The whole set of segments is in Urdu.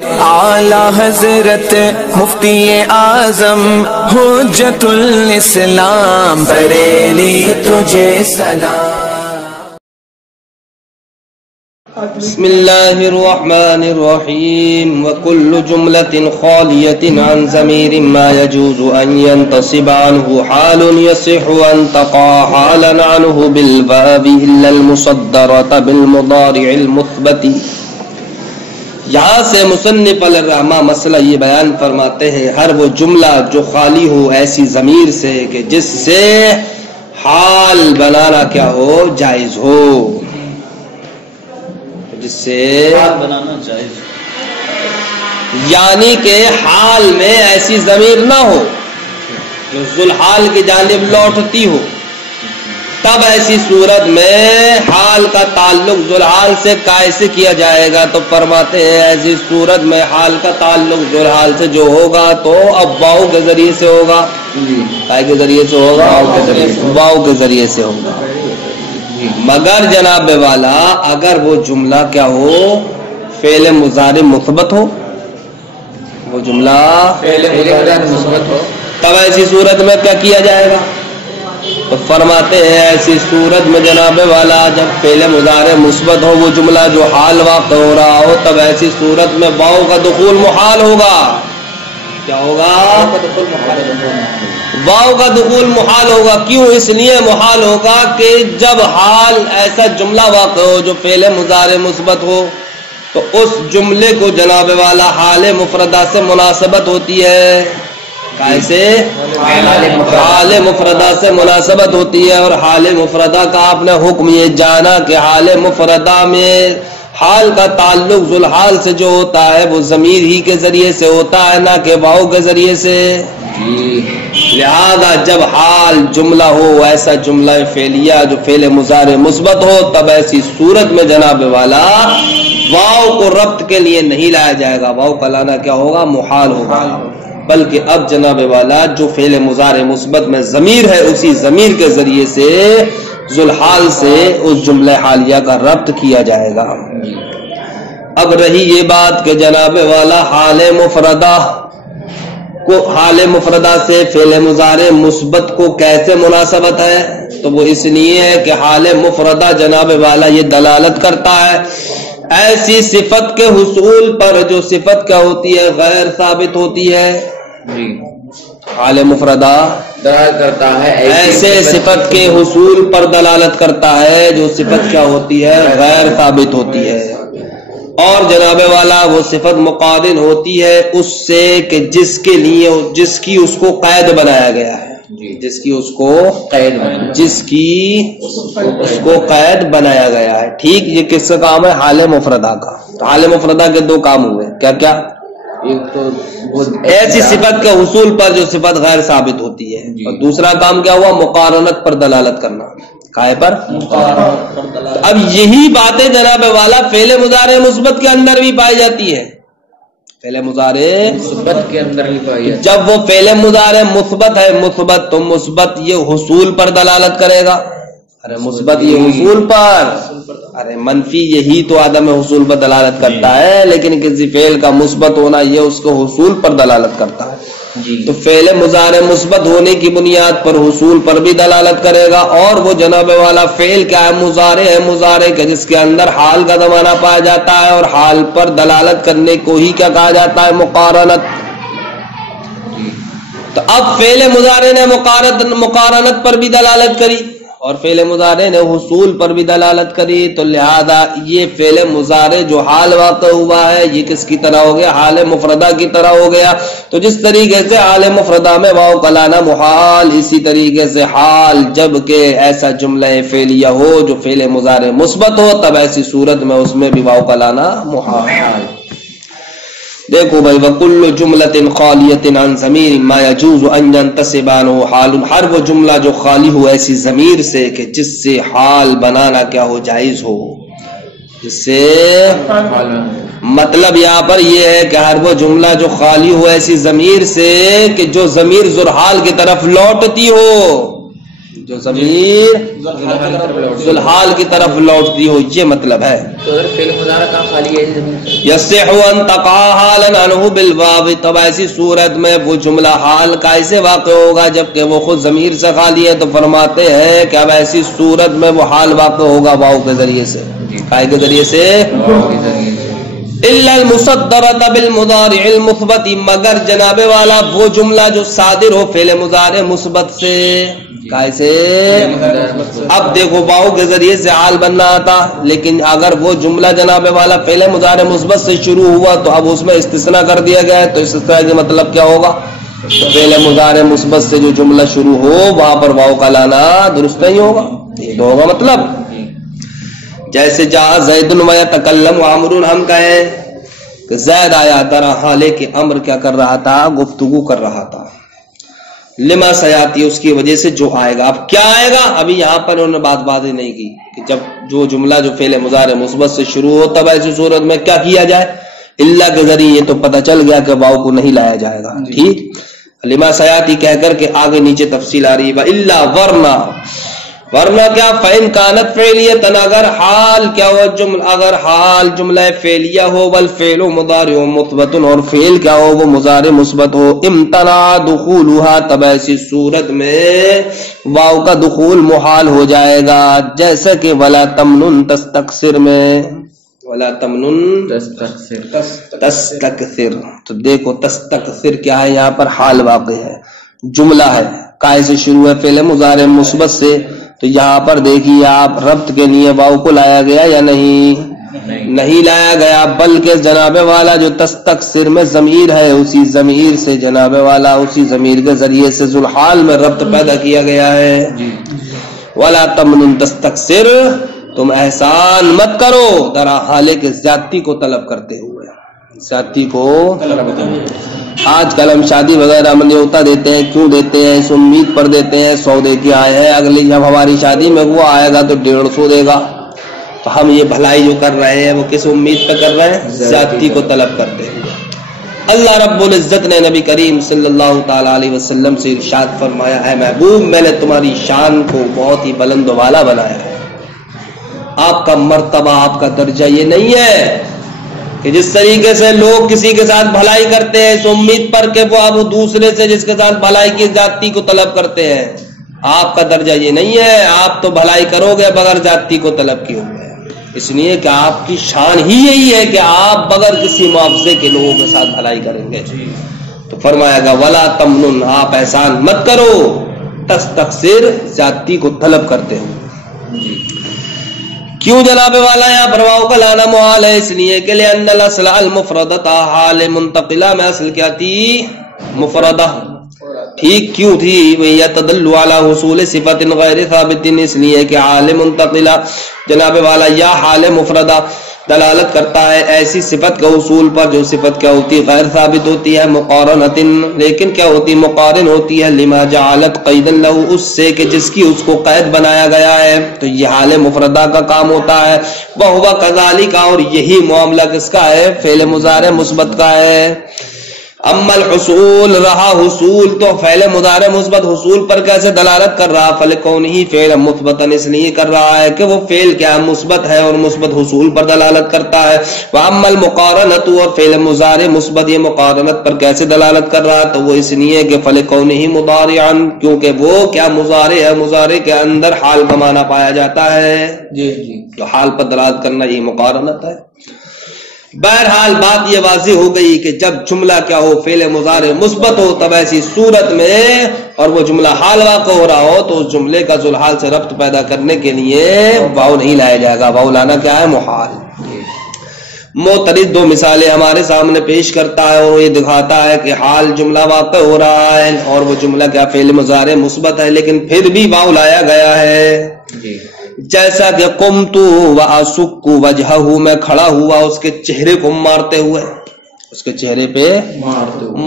اعلیٰ حضرت مفتی اعظم حجت الاسلام بریلی تجھے سلام۔ بسم اللہ الرحمن الرحیم وكل جملة خالیة عن ضمیر ما يجوز ان ينتصب عنه حال يصح ان تقع حالا عنه بالباب الا المصدرة بالمضارع المثبت۔ یہاں سے مصنف علیہ الرحمہ مسئلہ یہ بیان فرماتے ہیں ہر وہ جملہ جو خالی ہو ایسی ضمیر سے کہ جس سے حال بنانا کیا ہو جائز ہو، جس سے حال بنانا جائز ہو، یعنی کہ حال میں ایسی ضمیر نہ ہو جو ذوالحال کی جانب لوٹتی ہو، تب ایسی صورت میں حال کا تعلق ذوالحال سے کیسے کیا جائے گا؟ تو فرماتے ہیں ایسی صورت میں حال کا تعلق ذوالحال سے جو ہوگا تو اب واؤ کے ذریعے سے ہوگا، کائے کے ذریعے سے ہوگا، واؤ کے ذریعے سے ہوگا۔ مگر جناب والا اگر وہ جملہ کیا ہو فعل مضارع مثبت ہو، وہ جملہ فعل مضارع مثبت ہو، تب ایسی صورت میں کیا کیا جائے گا؟ تو فرماتے ہیں ایسی صورت میں جناب والا جب فعل مضارع مثبت ہو، وہ جملہ جو حال واقع ہو رہا ہو، تب ایسی صورت میں واؤ کا دخول محال ہوگا۔ کیا ہوگا؟ واؤ کا دخول محال ہوگا۔ کیوں؟ اس لیے محال ہوگا کہ جب حال ایسا جملہ واقع ہو جو فعل مضارع مثبت ہو تو اس جملے کو جناب والا حال مفردہ سے مناسبت ہوتی ہے۔ کیسے؟ حال مفردہ سے مناسبت ہوتی ہے، اور حال مفردہ کا آپ نے حکم یہ جانا کہ حال مفردہ میں حال کا تعلق ذوالحال سے جو ہوتا ہے وہ ضمیر ہی کے ذریعے سے ہوتا ہے، نہ کہ واؤ کے ذریعے سے۔ لہذا جب حال جملہ ہو ایسا جملہ فعلیہ جو فعل مضارع مثبت ہو، تب ایسی صورت میں جناب والا واؤ کو ربط کے لیے نہیں لایا جائے گا، واؤ کا لانا کیا ہوگا؟ محال ہوگا، بلکہ اب جناب والا جو فعل مضارع مثبت میں ضمیر ہے اسی ضمیر کے ذریعے سے ذوالحال سے اس جملہ حالیہ کا ربط کیا جائے گا۔ اب رہی یہ بات کہ جناب والا حال مفردہ کو حال مفردہ سے فعل مضارع مثبت کو کیسے مناسبت ہے؟ تو وہ اس لیے ہے کہ حال مفردہ جناب والا یہ دلالت کرتا ہے ایسی صفت کے حصول پر جو صفت کیا ہوتی ہے؟ غیر ثابت ہوتی ہے۔ حال مفردہ دلالت کرتا ہے ایسے صفت کے حصول پر دلالت کرتا ہے جو صفت کیا ہوتی ہے؟ غیر ثابت ہوتی ہے، اور جناب والا وہ صفت مقارن ہوتی ہے اس سے کہ جس کے لیے جس کی اس کو قید بنایا گیا ہے، جس کی اس کو قید بنایا گیا ہے۔ ٹھیک، یہ کس کا کام ہے؟ حال مفردہ کا۔ حال مفردہ کے دو کام ہوئے، کیا کیا؟ ایک تو ایسی صفت کے حصول پر جو صفت غیر ثابت ہوتی ہے، اور دوسرا کام کیا ہوا؟ مقارنت پر دلالت کرنا۔ کائے پر؟ اب یہی باتیں جناب والا فعل مضارع مثبت کے اندر بھی پائی جاتی ہے، فعل مضارع مثبت کے اندر بھی پائی جاتی ہے۔ جب وہ فعل مضارع مثبت ہے، مثبت تو مثبت یہ حصول پر دلالت کرے گا، ارے مثبت یہ حصول پر، ارے منفی یہی تو عدم حصول پر دلالت کرتا ہے، لیکن کسی فعل کا مثبت ہونا یہ اس کو حصول پر دلالت کرتا ہے۔ تو فعل مضارع مثبت ہونے کی بنیاد پر حصول پر بھی دلالت کرے گا، اور وہ جناب والا فعل کیا ہے؟ مضارع ہے، مضارع کا جس کے اندر حال کا زمانہ پایا جاتا ہے، اور حال پر دلالت کرنے کو ہی کیا کہا جاتا ہے؟ مقارنت۔ تو اب فعل مضارع نے مقارنت پر بھی دلالت کری اور فعل مضارع نے حصول پر بھی دلالت کری، تو لہذا یہ فعل مضارع جو حال واقع ہوا ہے یہ کس کی طرح ہو گیا؟ حال مفردہ کی طرح ہو گیا۔ تو جس طریقے سے حال مفردہ میں واؤ کا لانا محال، اسی طریقے سے حال جب کہ ایسا جملہ فعلیہ ہو جو فعل مضارع مثبت ہو، تب ایسی صورت میں اس میں بھی واؤ کا لانا محال۔ دیکھو بھائی، وَكُلُّ جُمْلَةٍ خَالِيَةٍ عَنْ ضَمِيرٍ مَا يَجُوزُ أَنْ يَنْتَسِبَ عَنْهُ حَالٌ، ہر وہ جملہ جو خالی ہو ایسی ضمیر سے کہ جس سے حال بنانا کیا ہو؟ جائز ہو، جس سے مطلب یہاں پر یہ ہے کہ ہر وہ جملہ جو خالی ہو ایسی ضمیر سے کہ جو ضمیر ذوالحال کی طرف لوٹتی ہو، جو ضمیر ذوالحال کی طرف لوٹتی ہو، یہ مطلب ہے. تو اگر فعل مضارع کا خالی ہے ضمیر سے، یصح ان تقع حالا عنہ بالواو، تب ایسی صورت میں وہ جملہ حال کیسے واقع ہوگا جبکہ وہ خود ضمیر سے خالی ہے؟ تو فرماتے ہیں کہ اب ایسی صورت میں وہ حال واقع ہوگا واو کے ذریعے سے. کائے کے ذریعے سے؟ الا المصدرۃ بالمضارع المثبت، مگر جناب والا وہ جملہ جو صادر ہو فعل مضارع مثبت سے. کیسے؟ اب دیکھو واو کے ذریعے سے حال بننا آتا، لیکن اگر وہ جملہ جناب والا فعل مضارع مثبت سے شروع ہوا تو اب اس میں استثناء کر دیا گیا ہے. تو استثناء کا مطلب کیا ہوگا؟ فعل مضارع مثبت سے جو جملہ شروع ہو وہاں پر واو کا لانا درست نہیں ہوگا. یہ تو ہوگا مطلب جیسے جا زید و یتکلم عمرو، ہم کہیں کہ زید آیا درا حالے کہ امر کیا کر رہا تھا؟ گفتگو کر رہا تھا. لما سیاتی، اس کی وجہ سے جو آئے گا. اب کیا آئے گا؟ ابھی یہاں پر انہوں نے بات واضح نہیں کی کہ جب جو جملہ جو فعل مضارع مثبت سے شروع ہو تب ایسی صورت میں کیا کیا جائے. اللہ کے ذریعے یہ تو پتہ چل گیا کہ واو کو نہیں لایا جائے گا. ٹھیک، لما سیاتی کہہ کر کے آگے نیچے تفصیل آ رہی ہے. الا ورنہ، ورنہ کیا؟ فَإِن كَانَتْ فعلیۃً، اگر حال کیا ہو جملہ، اگر حال جملہ فعلیہ ہو، والفعل مضارع مثبت، اور فعل کیا ہو وہ مضارع مثبت ہو، امتنع دخولها، تب ایسی صورت میں واو کا دخول محال ہو جائے گا. جیسا کہ ولا تمنن تستکثر میں، ولا تمنن تستکثر. تو دیکھو تستکثر کیا ہے؟ یہاں پر حال واقع ہے، جملہ ہے، کائے سے شروع ہے؟ فعل مضارع مثبت سے. تو یہاں پر دیکھیے آپ ربط کے لیے واو کو لایا گیا یا نہیں لایا گیا، بلکہ جناب والا جو تستکثر میں ضمیر ہے اسی ضمیر سے جناب والا اسی ضمیر کے ذریعے سے ذوالحال میں ربط پیدا کیا گیا ہے. ولا تمنن تستکثر، تم احسان مت کرو درا حالے کے زیادتی کو طلب کرتے ہوئے. زیادتی کو آج کل ہم شادی وغیرہ میں نیوتا دیتے ہیں، کیوں دیتے ہیں؟ اس امید پر دیتے ہیں 100 دے کے آئے ہیں، اگلی جب ہماری شادی میں وہ آئے گا تو 150 دے گا. تو ہم یہ بھلائی جو کر رہے ہیں وہ کس امید پہ کر رہے ہیں؟ زیادتی کو طلب کرتے ہیں. اللہ رب العزت نے نبی کریم صلی اللہ تعالی علیہ وسلم سے ارشاد فرمایا، اے محبوب میں نے تمہاری شان کو بہت ہی بلند و بالا بنایا ہے. آپ کا مرتبہ، آپ کا درجہ یہ نہیں ہے کہ جس طریقے سے لوگ کسی کے ساتھ بھلائی کرتے ہیں اس امید پر کہ وہ اب دوسرے سے جس کے ساتھ بھلائی کی ذاتی کو طلب کرتے ہیں. آپ کا درجہ یہ نہیں ہے، آپ تو بھلائی کرو گے بغیر ذاتی کو طلب کیے ہوئے. اس لیے کہ آپ کی شان ہی یہی ہے کہ آپ بغیر کسی معاوضے کے لوگوں کے ساتھ بھلائی کریں گے. تو فرمایا گا ولا تمنن، آپ احسان مت کرو، تستکثر، ذاتی کو طلب کرتے ہو. کیوں جناب والا؟ یہاں پر واو کا لانا محال ہے، اس لیے کہ لأن الاصل المفردۃ، حال منتقلہ میں اصل کیا تھی؟ مفردہ. ٹھیک، کیوں تھی؟ یتدل علی حصول صفت غیر ثابت، اس لیے کہ حال منتقلہ جناب والا یا حال مفردہ دلالت کرتا ہے ایسی صفت کا حصول پر جو صفت کیا ہوتی ہے؟ غیر ثابت ہوتی ہے. مقارنۃ، لیکن کیا ہوتی؟ مقارن ہوتی ہے لما جعلت قیدا له، اس سے کہ جس کی اس کو قید بنایا گیا ہے. تو یہ حال مفردہ کا کام ہوتا ہے. وہو کذالک، اور یہی معاملہ کس کا ہے؟ فعل مضارع مثبت کا ہے. اما الحصول، رہا حصول، تو فعل مضارع مثبت حصول پر کیسے دلالت کر رہا؟ فلکونہ فعل مثبتا، اس لیے کر رہا ہے کہ وہ فعل کیا مثبت ہے اور مثبت حصول پر دلالت کرتا ہے. واما المقارنۃ، اور فعل مضارع مثبت یہ مقارنت پر کیسے دلالت کر رہا؟ تو وہ اس لیے کہ فلکونہ مضارعا، کیونکہ وہ کیا مضارع ہے، مضارع کے اندر حال کا معنی پایا جاتا ہے. تو حال پر دلالت کرنا یہ مقارنت ہے. بہرحال بات یہ واضح ہو گئی کہ جب جملہ کیا ہو فعل مضارع مثبت ہو تب ایسی صورت میں اور وہ جملہ حال واقع ہو رہا ہو تو اس جملے کا ذوالحال سے ربط پیدا کرنے کے لیے واو نہیں لایا جائے گا. واو لانا کیا ہے؟ محال. معترض دو مثالیں ہمارے سامنے پیش کرتا ہے اور یہ دکھاتا ہے کہ حال جملہ واقع ہو رہا ہے اور وہ جملہ کیا فعل مضارع مثبت ہے لیکن پھر بھی واو لایا گیا ہے. جیسا کہ قمت واسک وجہہ، میں کھڑا ہوا اس کے چہرے کو مارتے ہوئے، اس کے چہرے پہ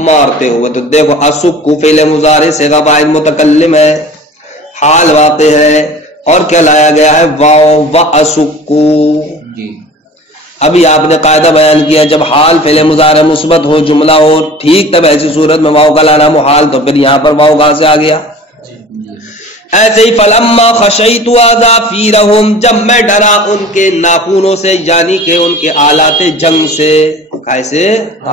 مارتے ہوئے. تو دیکھو اسک فعل مضارع صیغہ فاعل متکلم ہے، حال واقع ہے اور کیا لایا گیا ہے؟ واو واسک. ابھی آپ نے قاعدہ بیان کیا جب حال فعل مضارع مثبت ہو جملہ ہو ٹھیک، تب ایسی صورت میں واو کا لانا محال. تو پھر یہاں پر واو کہاں سے آ گیا؟ ایسے ہی فلما خشیت اظافیرہم، جب میں ڈرا ان کے ناخونوں سے، یعنی کہ ان کے آلات جنگ سے، کیسے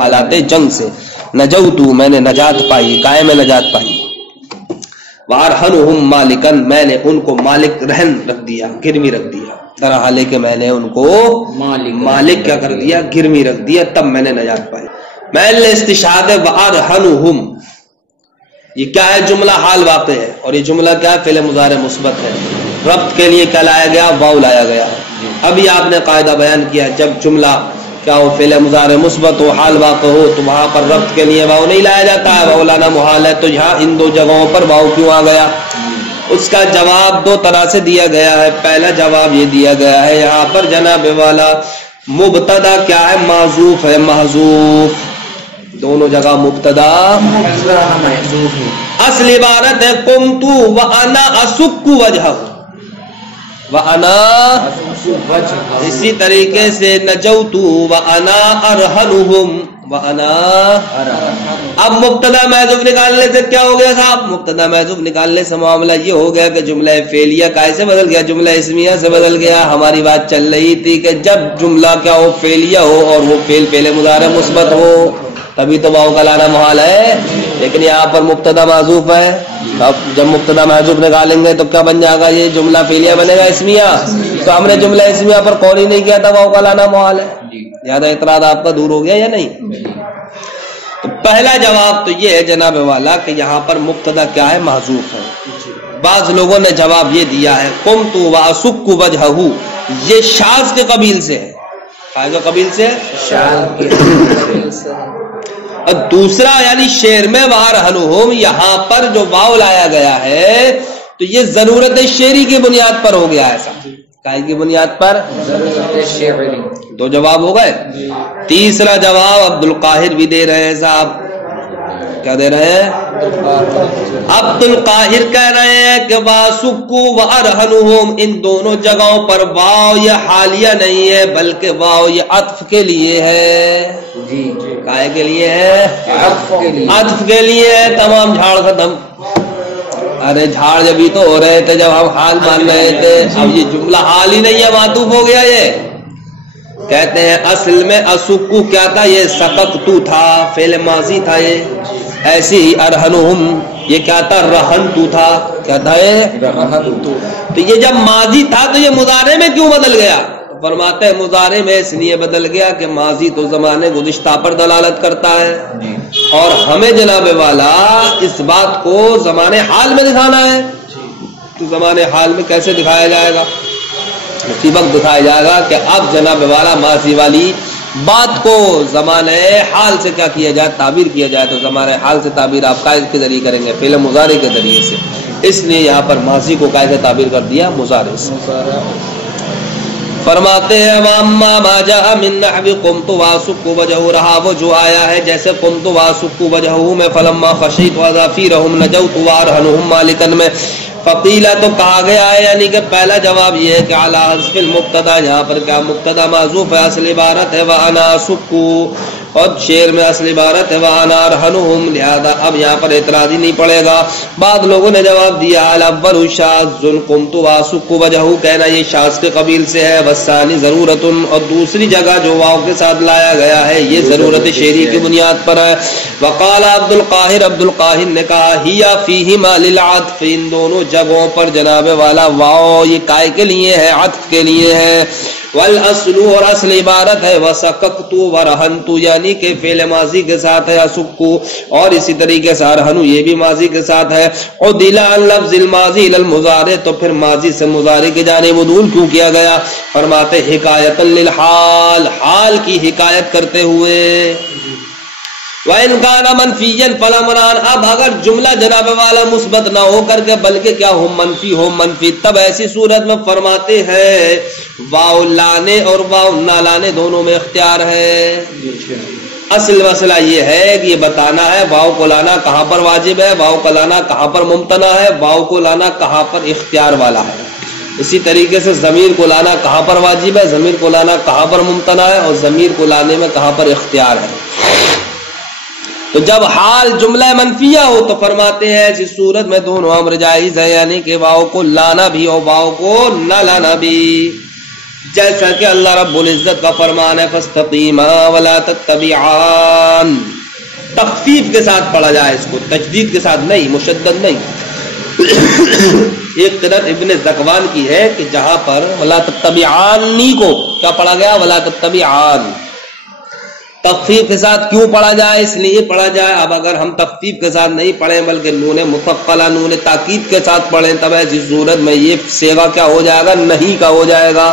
آلات جنگ سے، نجوت، میں نے نجات پائی، کائے میں نجات پائی، وارہنہم مالکن، میں نے ان کو مالک رہن رکھ دیا، گرمی رکھ دیا، در حالے کہ میں نے ان کو مالک کیا کر دیا، گرمی رکھ دیا، تب میں نے نجات پائی۔ محل استشہاد وارہنہم، یہ کیا ہے؟ جملہ حال واقع ہے، اور یہ جملہ کیا ہے؟ فعل مضارع مثبت ہے۔ ربط کے لیے کیا لایا گیا؟ واو لایا گیا۔ ابھی آپ نے قاعدہ بیان کیا، جب جملہ کیا ہو، فعل مضارع مثبت ہو، حال واقع ہو، تو وہاں پر ربط کے لیے واو نہیں لایا جاتا ہے، واو لانا محال ہے۔ تو یہاں ان دو جگہوں پر واو کیوں آ گیا؟ اس کا جواب دو طرح سے دیا گیا ہے۔ پہلا جواب یہ دیا گیا ہے، یہاں پر جناب والا مبتدا کیا ہے؟ محذوف ہے، محذوف، دونوں جگہ مبتدا اصل عبارت ہے قمت وانا اشق وجہہ، وانا، اسی طریقے سے نجوت وانا ارہنہم، وانا، اب مبتدا محذوف نکالنے سے کیا ہو گیا صاحب؟ مبتدا محذوف نکالنے سے معاملہ یہ ہو گیا کہ جملہ فعلیہ کیسے بدل گیا؟ جملہ اسمیہ سے بدل گیا۔ ہماری بات چل رہی تھی کہ جب جملہ کیا ہو، فعلیہ ہو، اور وہ فعل مضارع مثبت ہو، تبھی تو واؤ کا لانا محال ہے، لیکن یہاں پر مبتدا محذوف ہے۔ اب جب مبتدا محذوف نکالیں گے تو کیا بن جائے گا؟ یہ جملہ فعلیہ بنے گا، اسمیہ۔ تو ہم نے جملہ اسمیہ پر قول ہی نہیں کیا تھا واؤ کا لانا محال ہے۔ زیادہ اعتراض آپ کا دور ہو گیا یا نہیں؟ تو پہلا جواب تو یہ ہے جناب والا کہ یہاں پر مبتدا کیا ہے؟ محذوف ہے۔ بعض لوگوں نے جواب یہ دیا ہے قمت واشق وجہہ، یہ شاذ کے قبیل سے ہے۔ کے قبیل سے، اور دوسرا یعنی شعر میں وارہنہم، یہاں پر جو واو لایا گیا ہے تو یہ ضرورت شعری کی بنیاد پر ہو گیا ایسا۔ کائے کی بنیاد پر؟ دو جواب ہو گئے۔ تیسرا جواب عبد القاہر بھی دے رہے ہیں صاحب، کیا دے رہے ہیں؟ عبد القاہر کہہ رہے ہیں کہ واشق وارہنہم، ان دونوں جگہوں پر واو یہ حالیہ نہیں ہے، بلکہ واو یہ عطف کے لیے ہے۔ کائے کے لیے ہے؟ عطف کے لیے ہے۔ تمام جھاڑ ختم۔ ارے جھاڑ جبھی تو ہو رہے تھے جب ہم حال مان رہے تھے، اب یہ جملہ حال ہی نہیں ہے، معطوف ہو گیا۔ یہ کہتے ہیں اصل میں اسکو کیا تھا؟ یہ سقطتو تھا، فعل ماضی تھا یہ۔ ایسے ہی ارہنہم یہ کیا تھا؟ رہنتو تھا، کیا تھا یہ؟ رہنتو۔ تو یہ جب ماضی تھا تو یہ مضارع میں کیوں بدل گیا؟ فرماتے ہیں مضارع میں اس لیے بدل گیا کہ ماضی تو زمانے گزشتہ پر دلالت کرتا ہے، اور ہمیں جناب والا اس بات کو زمانے حال میں دکھانا ہے۔ تو زمانے حال میں کیسے دکھایا جائے گا؟ اسی وقت دکھایا جائے گا کہ اب جناب والا ماضی والی بات کو زمانے حال سے کیا کیا جائے؟ تعبیر کیا جائے۔ تو زمانے حال سے تعبیر آپ قائد کے ذریعے کریں گے، فعل مضارع کے ذریعے سے، اس لیے یہاں پر ماضی کو قائد تعبیر کر دیا مضارع سے۔ فرماتے ہیں واما ما جاء من نحو قمت واشق وجهه، رہا وہ جو آیا ہے جیسے قمت واشق وجهه میں، فلما خشیت اظافیرہم نجوت وارہنہم مالکن میں، فقیلا تو کہا گیا ہے، یعنی کہ پہلا جواب یہ ہے کہ علی حذف المبتدا، یہاں پر کیا مبتدا محذوف ہے، اصل عبارت ہے وانا اشق، اور شعر میں اصل عبارت ہے وانا ارہنہم، لہذا اب یہاں پر اعتراض ہی نہیں پڑے گا۔ بعض لوگوں نے جواب دیا الاول شاذ قمت واشق وجہہ، کہنا یہ شاذ کے قبیل سے ہے، والثانی ضرورت، اور دوسری جگہ جو واو کے ساتھ لایا گیا ہے یہ ضرورت شعری کی بنیاد پر ہے۔ وقال عبد القاہر، عبد القاہر نے کہا ہی فیہما للعطف، ان دونوں جگہوں پر جناب والا واو یہ کائے کے لیے ہے؟ عطف کے لیے ہے۔ والاصل، اور اصل عبارت ہے وسققت ورہنت، یعنی کہ فعل ماضی کے ساتھ ہے اسق، اور اسی طریقے سے ارہن یہ بھی ماضی کے ساتھ ہے۔ عدل عن لفظ الماضی الى المضارع، تو پھر ماضی سے مضارع کی جانب عدول کیوں کیا گیا؟ فرماتے حکایت للحال، حال کی حکایت کرتے ہوئے۔ وَإِنْ كَانَ مَنْفِيًّا فَالْأَمْرَانِ، اب اگر جملہ جناب والا مثبت نہ ہو کر کے بلکہ کیا ہو منفی ہو، منفی، تب ایسی صورت میں فرماتے ہیں واو لانے اور واو نہ لانے دونوں میں اختیار ہے۔ اصل مسئلہ یہ ہے کہ یہ بتانا ہے واو کو لانا کہاں پر واجب ہے، واو کا لانا کہاں پر ممتنع ہے، واو کو لانا کہاں پر اختیار والا ہے۔ اسی طریقے سے ضمیر کو لانا کہاں پر واجب ہے، ضمیر کو لانا کہاں پر ممتنع ہے، اور ضمیر کو لانے میں کہاں پر اختیار ہے۔ تو جب حال جملہ منفیہ ہو تو فرماتے ہیں ایسی صورت میں دونوں امر جائز ہے، یعنی کہ واؤ کو لانا بھی اور واؤ کو نہ لانا بھی، جیسا کہ اللہ رب العزت کا فرمان ہے فاستقیما ولا تتبعان، تخفیف کے ساتھ پڑھا جائے اس کو، تجدید کے ساتھ نہیں، مشدد نہیں۔ ایک قرأت ابن زکوان کی ہے کہ جہاں پر ولا تتبعانی کو کیا پڑھا گیا، ولا تتبعان، تخفیف کے ساتھ کیوں پڑھا جائے؟ اس لیے پڑھا جائے، اب اگر ہم تخفیف کے ساتھ نہیں پڑھیں بلکہ نون مثقلہ نون تاکید کے ساتھ پڑھیں تب ایسی صورت میں یہ صیغہ کیا ہو جائے گا، نہیں کا ہو جائے گا۔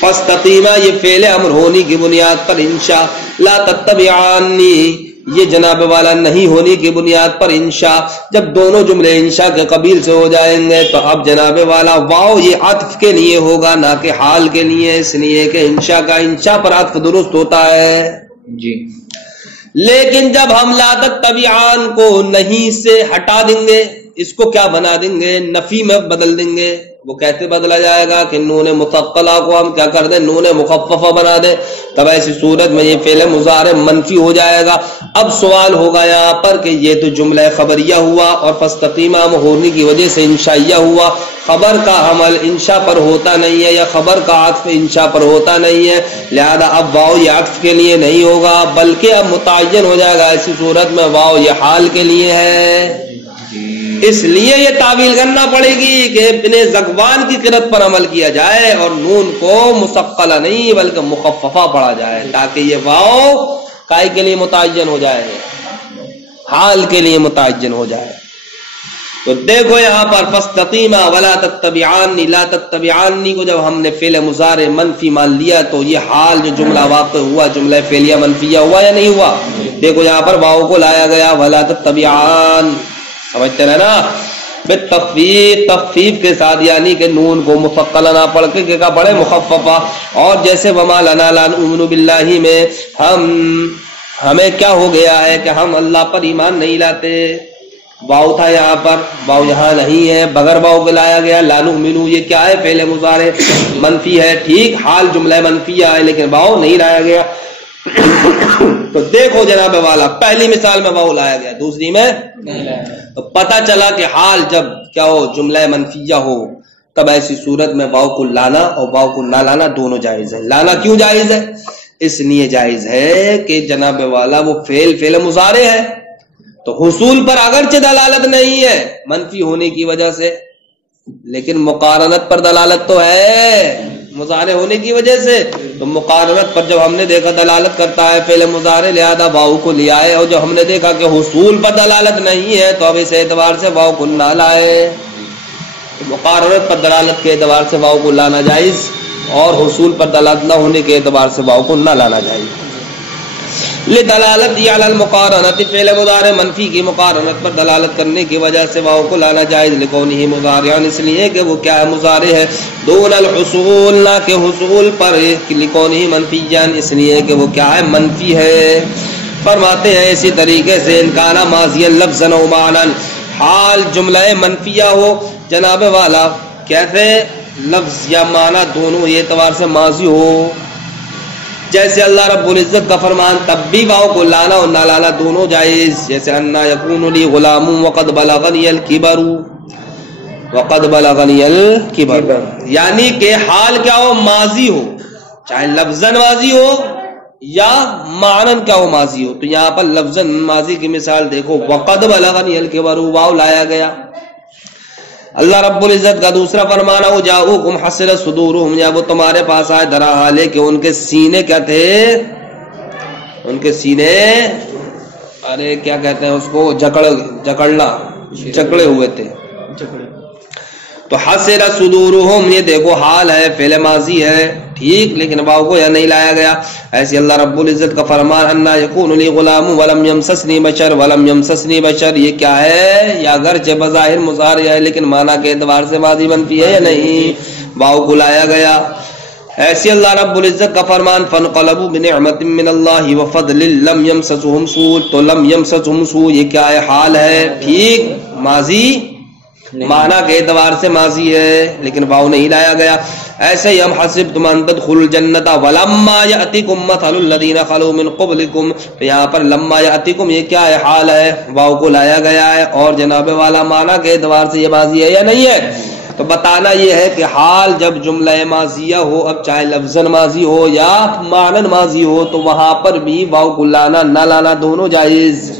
فاستقیما یہ فعل امر ہونے کی بنیاد پر انشاء، لا تتبعانی یہ جناب والا نہیں ہونے کی بنیاد پر انشاء، جب دونوں جملے انشاء کے قبیل سے ہو جائیں گے تو اب جناب والا واو یہ عطف کے لیے ہوگا نہ کہ حال کے لیے، اس لیے کہ انشاء کا انشاء پر عطف درست ہوتا ہے جی۔ لیکن جب ہم لا تتبعان کو نہیں سے ہٹا دیں گے، اس کو کیا بنا دیں گے، نفی میں بدل دیں گے، وہ کیسے بدلا جائے گا کہ نون مثقلہ کو ہم کیا کر دیں، نون مخففہ بنا دیں، تب ایسی صورت میں یہ فعل مضارع منفی ہو جائے گا۔ اب سوال ہوگا یہاں پر کہ یہ تو جملہ خبریہ ہوا اور فاستقیما ہونے کی وجہ سے انشائیہ ہوا، خبر کا حمل انشاء پر ہوتا نہیں ہے یا خبر کا عطف انشاء پر ہوتا نہیں ہے، لہذا اب واؤ یہ عطف کے لیے نہیں ہوگا بلکہ اب متعین ہو جائے گا، ایسی صورت میں واؤ یہ حال کے لیے ہے۔ اس لیے یہ تعویل کرنا پڑے گی کہ ابن زکوان کی قرأت پر عمل کیا جائے اور نون کو مثقلہ نہیں بلکہ مخففہ پڑھا جائے تاکہ یہ واؤ کائے کے لیے متعین ہو جائے، حال کے لیے متعین ہو جائے۔ تو دیکھو یہاں پر فاستقیما ولا تتبعانی، لا تتبعانی کو جب ہم نے فعل مضارع منفی مان لیا تو یہ حال جو جملہ واقع ہوا جملہ فعلیہ منفیہ ہوا یا نہیں ہوا؟ دیکھو یہاں پر واؤ کو لایا گیا ولا تتبعان، سمجھتے ہیں نا، تخفیف کے ساتھ، یعنی کہ نون کو مثقلہ نہ پڑھ کے کیا پڑھے مخففہ، اور جیسے وما لنا لا نؤمن باللہ میں ہمیں کیا ہو گیا ہے کہ ہم اللہ پر ایمان نہیں لاتے، واؤ تھا یہاں پر، واؤ یہاں نہیں ہے، بغیر واؤ کے لایا گیا لا نؤمن، یہ کیا ہے فعل مضارع منفی ہے، ٹھیک، حال جملہ منفیہ ہے لیکن واؤ نہیں لایا گیا۔ تو دیکھو جناب والا پہلی مثال میں واؤ لایا گیا، دوسری میں تو پتہ چلا کہ حال جب کیا ہو جملہ منفیہ ہو تب ایسی صورت میں واؤ کو لانا اور واؤ کو نہ لانا دونوں جائز ہے۔ لانا کیوں جائز ہے؟ اس لیے جائز ہے کہ جناب والا وہ فعل مضارع ہے تو حصول پر اگرچہ دلالت نہیں ہے منفی ہونے کی وجہ سے لیکن مقارنت پر دلالت تو ہے مضارع ہونے کی وجہ سے، تو مقارنت پر جب ہم نے دیکھا دلالت کرتا ہے فعل مضارع لہذا واؤ کو لیا ہے، اور جب ہم نے دیکھا کہ حصول پر دلالت نہیں ہے تو اب اس اعتبار سے واؤ کو نہ لائے، مقارنت پر دلالت کے اعتبار سے واؤ کو لانا جائز اور حصول پر دلالت نہ ہونے کے اعتبار سے واؤ کو نہ لانا جائز۔ لدلالت علی المقارنت، فعل مضارع منفی کی مقارنت پر دلالت کرنے کی وجہ سے واؤ کو لانا جائز، لکونہ مضارعا اس لیے کہ وہ کیا ہے مضارع ہے، دون الحصول نہ کہ حصول پر، لکونہ منفیا اس لیے کہ وہ کیا ہے منفی ہے۔ فرماتے ہیں اسی طریقے سے ان کانا ماضیا لفظا و معنی، حال جملہ منفیہ ہو جناب والا کیسے، لفظ یا معنی دونوں یہ اعتبار سے ماضی ہو، جیسے اللہ رب العزت کا فرمان تب بھی واؤ کو لانا اور نہ لانا دونوں جائز، جیسے انا یکون لی غلام وقد بلغنی الکبر وقد بلغنی الکبر، یعنی کہ حال کیا ہو ماضی ہو، چاہے لفظاً ماضی ہو یا معنن کیا ہو ماضی ہو، تو یہاں پر لفظاً ماضی کی مثال دیکھو وقد بلغنی الکبر، واؤ لایا گیا۔ اللہ رب العزت کا دوسرا فرمانا ہو جاؤکم حسرت صدورہم، یا وہ تمہارے پاس آئے درا حال ہے کہ ان کے سینے کیا تھے، ان کے سینے ارے کیا کہتے ہیں اس کو جکڑے ہوئے تھے، تو حسرت صدورہم یہ دیکھو حال ہے فعل ماضی ہے ٹھیک لیکن واؤ کو یا نہیں لایا گیا۔ ایسے اللہ رب العزت کا فرمان انا یکون لی غلام ولم یمسسنی بشر ولم یمسسنی بشر، یہ کیا ہے، یا اگرچہ بظاہر مضارع ہے لیکن معنی کے اعتبار سے ماضی منفی ہے یا نہیں، واؤ کو لایا گیا۔ ایسے اللہ رب العزت کا فرمان فانقلبوا بنعمت من اللہ وفضل لم یمسسہم سوء، تو لم یمسسہم سوء یہ کیا ہے حال ہے ٹھیک ماضی معنی کے اعتبار سے ماضی ہے لیکن واؤ نہیں لایا گیا. ایسے ہی ہم حسبتم ان تدخلوا الجنۃ ولما یاتکم مثل الذین خلوا من قبلکم، تو یہاں پر لما یاتکم یہ کیا ہے؟ حال ہے، واؤ کو لایا گیا ہے اور جناب والا معنی کے اعتبار سے یہ ماضی ہے یا نہیں ہے؟ تو بتانا یہ ہے کہ حال جب جملہ ماضیہ ہو، اب چاہے لفظاً ماضی ہو یا معنن ماضی ہو، تو وہاں پر بھی واؤ کو لانا نہ لانا دونوں جائز.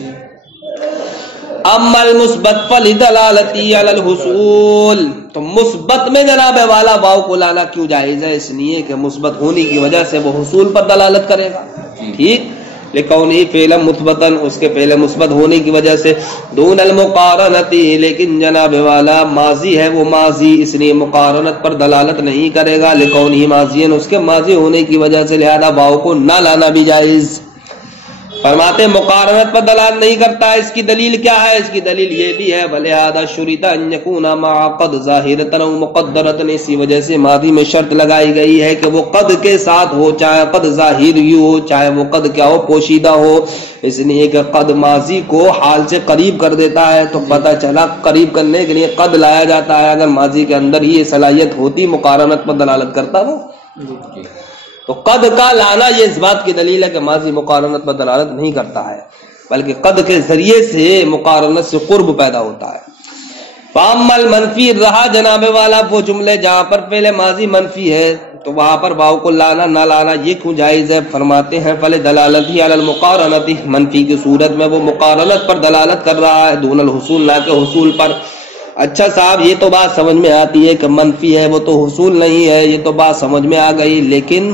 اما المثبت فلدلالتی علی الحصول، تو مثبت میں جناب والا واؤ کو لانا کیوں جائز ہے؟ اس لیے کہ مثبت ہونے کی وجہ سے وہ حصول پر دلالت کرے گا. ٹھیک، لکونہ فعلا مثبتا، اس کے پہلے مثبت ہونے کی وجہ سے. دون المقارنتی، لیکن جناب والا ماضی ہے وہ ماضی اس لیے مقارنت پر دلالت نہیں کرے گا. لکونہ ماضی، اس کے ماضی ہونے کی وجہ سے لہذا واؤ کو نہ لانا بھی جائز. فرماتے مقارنت پر دلالت نہیں کرتا ہے. اس کی دلیل کیا ہے؟ اس کی دلیل یہ بھی ہے وَلِهَذَا شُرِطَ أَن يَكُونَ مَعَ قَدْ ظَاهِرَةً أَوْ مُقَدَّرَةً، اسی وجہ سے ماضی میں شرط لگائی گئی ہے کہ وہ قد کے ساتھ ہو، چاہے قد ظاہر ہو چاہے وہ قد کیا ہو، پوشیدہ ہو. اس لیے کہ قد ماضی کو حال سے قریب کر دیتا ہے، تو پتہ چلا قریب کرنے کے لیے قد لایا جاتا ہے. اگر ماضی کے اندر ہی یہ صلاحیت ہوتی مقارنت پر دلالت کرتا وہ، تو قد کا لانا یہ اس بات کی دلیل ہے کہ ماضی مقارنت پر دلالت نہیں کرتا ہے، بلکہ قد کے ذریعے سے مقارنت سے قرب پیدا ہوتا ہے. فاما المنفی، رہا جناب والا وہ جملے جہاں پر پہلے ماضی منفی ہے، تو وہاں پر واؤ کو لانا نہ لانا یہ کیوں جائز ہے؟ فرماتے ہیں فلدلالتی علی المقارنۃ، منفی کی صورت میں وہ مقارنت پر دلالت کر رہا ہے، دون الحصول، نہ کہ حصول پر. اچھا صاحب یہ تو بات سمجھ میں آتی ہے کہ منفی ہے وہ تو حصول نہیں ہے، یہ تو بات سمجھ میں آ گئی، لیکن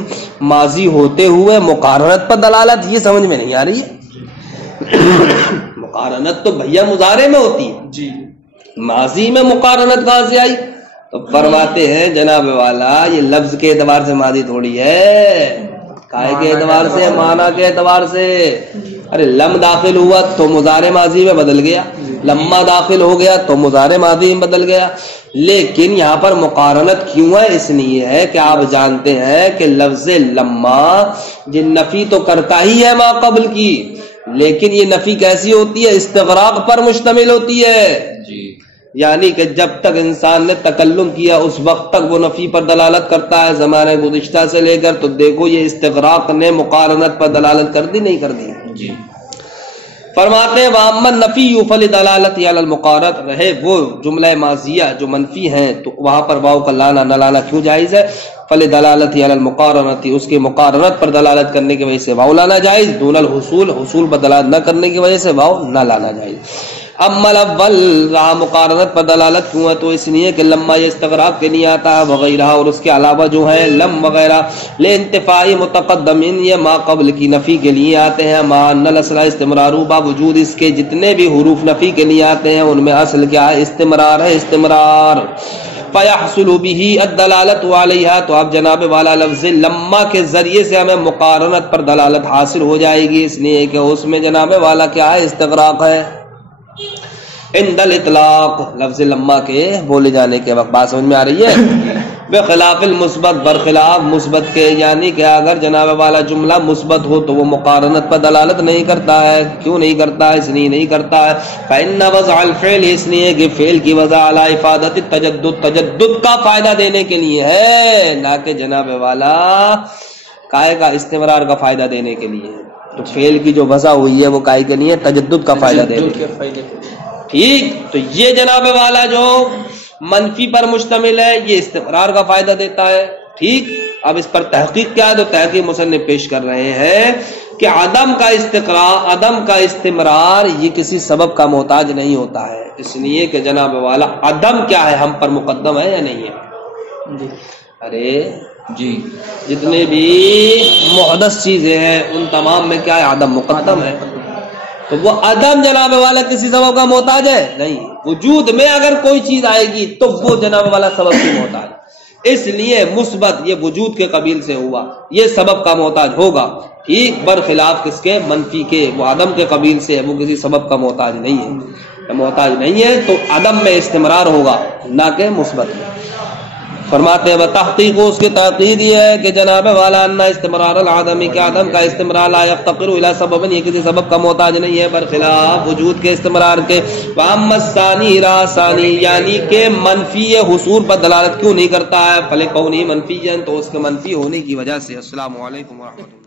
ماضی ہوتے ہوئے مقارنت پر دلالت یہ سمجھ میں نہیں آ رہی ہے. مقارنت تو بھیا مضارع میں ہوتی ہے جی، ماضی میں مقارنت کہاں سے آئی؟ تو فرماتے ہیں جناب والا یہ لفظ کے اعتبار سے ماضی تھوڑی ہے، کائے کے اعتبار سے، معنی کے اعتبار سے. ارے لم داخل ہوا تو مضارع ماضی میں بدل گیا، لما داخل ہو گیا تو مضارع ماضی میں بدل گیا. لیکن یہاں پر مقارنت کیوں ہے؟ اس لیے ہے کہ آپ جانتے ہیں کہ لفظ لما یہ نفی تو کرتا ہی ہے ما قبل کی، لیکن یہ نفی کیسی ہوتی ہے؟ استغراق پر مشتمل ہوتی ہے جی، یعنی کہ جب تک انسان نے تکلم کیا اس وقت تک وہ نفی پر دلالت کرتا ہے، زمانے گزشتہ سے لے کر. تو دیکھو یہ استغراق نے مقارنت پر دلالت کر دی نہیں کر دی جی. فرماتے ہیں وَأَمَّا النَّفِيُّ فَلِدَلَالَتِهِ عَلَى الْمُقَارَنَةِ، رہے وہ جملہ ماضیہ جو منفی ہیں تو وہاں پر واؤ کا لانا نہ لانا کیوں جائز ہے؟ فَلِدَلَالَتِهِ عَلَى الْمُقَارَنَةِ، اس کی مقارنت پر دلالت کرنے کی وجہ سے واؤ لانا جائز. دون الحصول، حصول پر دلالت نہ کرنے کی وجہ سے واؤ نہ لانا جائز. اما الاول، رہا مقارنت پر دلالت کیوں ہے؟ تو اس لیے کہ لما یہ استغراق کے لیے آتا ہے، وغیرہ اور اس کے علاوہ جو ہے لم وغیرہ لانتفاعی متقدمین یہ ما قبل کی نفی کے لیے آتے ہیں. ما ان الاصل استمرار، باوجود اس کے جتنے بھی حروف نفی کے لیے آتے ہیں ان میں اصل کیا ہے؟ استمرار ہے، استمرار. فیحصل به الدلالت علیہا، تو اب جناب والا لفظ لما کے ذریعے سے ہمیں مقارنت پر دلالت حاصل ہو جائے گی، اس لیے کہ اس میں جناب والا کیا ہے؟ استغراق ہے. عند الاطلاق، لفظ لما کے بولے جانے کے وقت. بات سمجھ میں آ رہی ہے؟ بخلاف المثبت، برخلاف مثبت کے، یعنی کہ اگر جناب والا جملہ مثبت ہو تو وہ مقارنت پر دلالت نہیں کرتا ہے. کیوں نہیں کرتا ہے؟ اس لیے نہیں کرتا ہے فإن وضع الفعل، اس لیے کہ فعل کی وضع علی افادۃ التجدد، تجدد کا فائدہ دینے کے لیے ہے، نہ کہ جناب والا کائے کا استمرار کا فائدہ دینے کے لیے. تو فعل کی جو وضع ہوئی ہے وہ کائے کے لیے تجدد کا فائدہ دینے کے لیے. ٹھیک، تو یہ جناب والا جو منفی پر مشتمل ہے یہ استقرار کا فائدہ دیتا ہے. ٹھیک، اب اس پر تحقیق کیا ہے؟ تو تحقیق مصنف پیش کر رہے ہیں کہ عدم کا استقرار، عدم کا استمرار یہ کسی سبب کا محتاج نہیں ہوتا ہے. اس لیے کہ جناب والا عدم کیا ہے؟ ہم پر مقدم ہے یا نہیں ہے جی؟ ارے جی، جتنے بھی محدث چیزیں ہیں ان تمام میں کیا ہے؟ عدم مقدم ہے. تو وہ عدم جناب والا کسی سبب کا محتاج ہے نہیں. وجود میں اگر کوئی چیز آئے گی تو وہ جناب والا سبب کی محتاج. اس لیے مثبت یہ وجود کے قبیل سے ہوا، یہ سبب کا محتاج ہوگا. ٹھیک، برخلاف کس کے؟ منفی کے، وہ عدم کے قبیل سے ہے، وہ کسی سبب کا محتاج نہیں ہے. محتاج نہیں ہے تو عدم میں استمرار ہوگا نہ کہ مثبت میں. فرماتے ہیں تحقیق اس کی تحقیق یہ ہے کہ جناب والا ان استمرار العدمی کے عدم کا استمرار لا یفتقر الی سبب، یہ کسی سبب کا محتاج نہیں ہے برخلاف وجود کے استمرار کے. واما الثانی را ثانی یعنی کہ منفی حصول پر دلالت کیوں نہیں کرتا ہے؟ فلکونی منفی، تو اس کے منفی ہونے کی وجہ سے. السلام علیکم ورحمۃ اللہ.